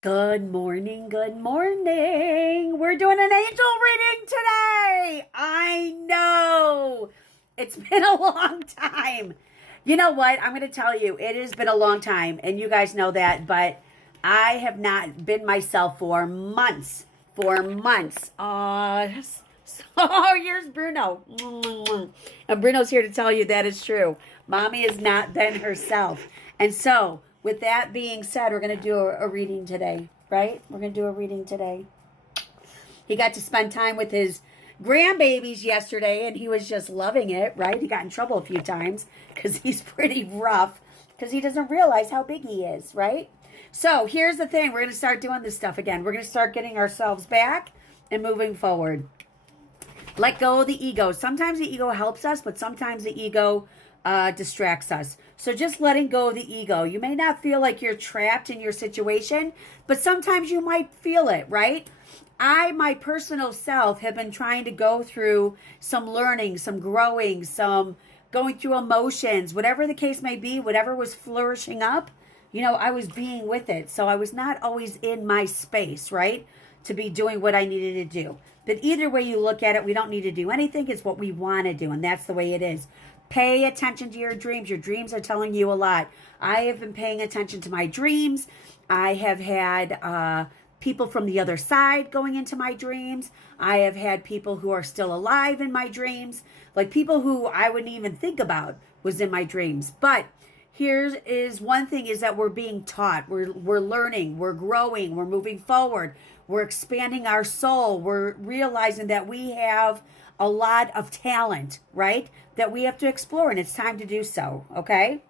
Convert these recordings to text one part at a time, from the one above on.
Good morning, good morning. We're doing an angel reading today. I know. It's been a long time. You know what? I'm going to tell you, it has been a long time, and you guys know that, but I have not been myself for months. For months. Oh, here's Bruno. And Bruno's here to tell you that is true. Mommy has not been herself. And so, with that being said, we're going to do a reading today, right? We're going to do a reading today. He got to spend time with his grandbabies yesterday, and he was just loving it, right? He got in trouble a few times because he's pretty rough because he doesn't realize how big he is, right? So here's the thing. We're going to start doing this stuff again. We're going to start getting ourselves back and moving forward. Let go of the ego. Sometimes the ego helps us, but sometimes the ego distracts us. So just letting go of the ego. You may not feel like you're trapped in your situation, but sometimes you might feel it, right? I, my personal self, have been trying to go through some learning, some growing, some going through emotions, whatever the case may be, whatever was flourishing up, I was being with it. So I was not always in my space, right? To be doing what I needed to do. But either way you look at it, we don't need to do anything. It's what we want to do, and that's the way it is. Pay attention to your dreams. Your dreams are telling you a lot. I have been paying attention to my dreams. I have had people from the other side going into my dreams. I have had people who are still alive in my dreams, like people who I wouldn't even think about was in my dreams. But here is one thing is that we're being taught. We're learning, we're growing, we're moving forward. We're expanding our soul. We're realizing that we have a lot of talent, right? That we have to explore, and it's time to do so, okay?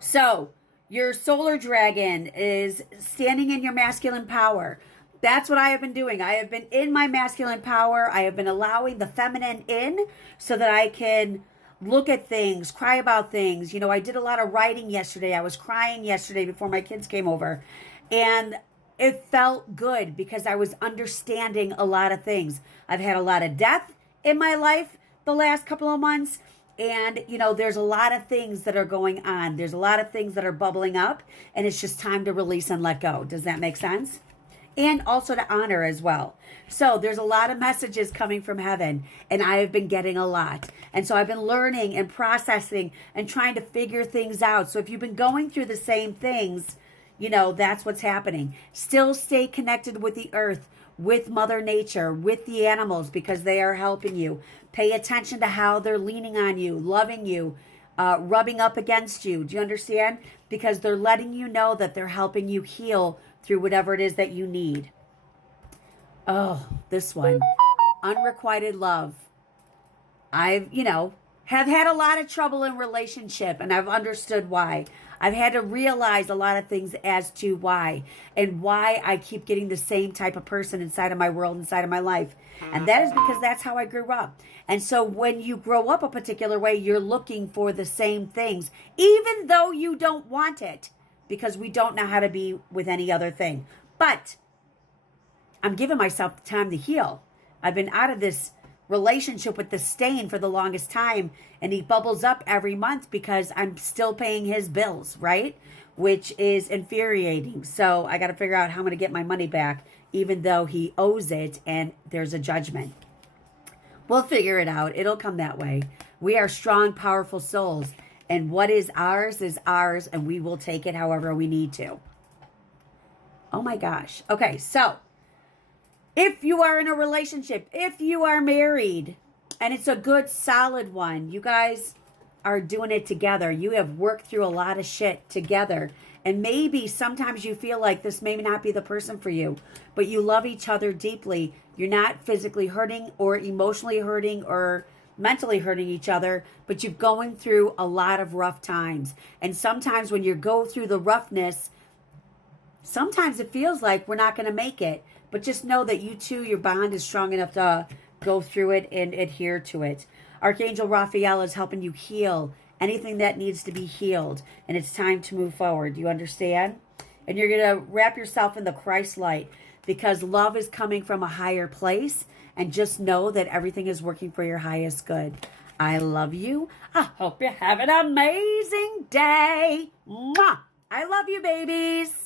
So, your solar dragon is standing in your masculine power. That's what I have been doing. I have been in my masculine power. I have been allowing the feminine in so that I can look at things, cry about things. I did a lot of writing yesterday. I was crying yesterday before my kids came over. And it felt good because I was understanding a lot of things. I've had a lot of death in my life the last couple of months. And, there's a lot of things that are going on. There's a lot of things that are bubbling up. And it's just time to release and let go. Does that make sense? And also to honor as well. So there's a lot of messages coming from heaven, and I have been getting a lot. And so I've been learning and processing and trying to figure things out. So if you've been going through the same things, that's what's happening. Still stay connected with the earth, with Mother Nature, with the animals, because they are helping you. Pay attention to how they're leaning on you, loving you, rubbing up against you. Do you understand? Because they're letting you know that they're helping you heal through whatever it is that you need. Oh, this one. Unrequited love. I've, have had a lot of trouble in relationship, and I've understood why. I've had to realize a lot of things as to why, and why I keep getting the same type of person inside of my world, inside of my life. And that is because that's how I grew up. And so when you grow up a particular way, you're looking for the same things, even though you don't want it, because we don't know how to be with any other thing. But I'm giving myself time to heal. I've been out of this relationship with the stain for the longest time, and he bubbles up every month because I'm still paying his bills, right? Which is infuriating. So I got to figure out how I'm going to get my money back, even though he owes it and there's a judgment. We'll figure it out. It'll come that way. We are strong, powerful souls, and what is ours, and we will take it however we need to. Oh my gosh. Okay, so if you are in a relationship, if you are married, and it's a good, solid one, you guys are doing it together. You have worked through a lot of shit together. And maybe sometimes you feel like this may not be the person for you, but you love each other deeply. You're not physically hurting or emotionally hurting or mentally hurting each other, but you're going through a lot of rough times. And sometimes when you go through the roughness, sometimes it feels like we're not going to make it. But just know that you two, your bond is strong enough to go through it and adhere to it. Archangel Raphael is helping you heal anything that needs to be healed. And it's time to move forward. Do you understand? And you're going to wrap yourself in the Christ light because love is coming from a higher place. And just know that everything is working for your highest good. I love you. I hope you have an amazing day. Mwah! I love you, babies.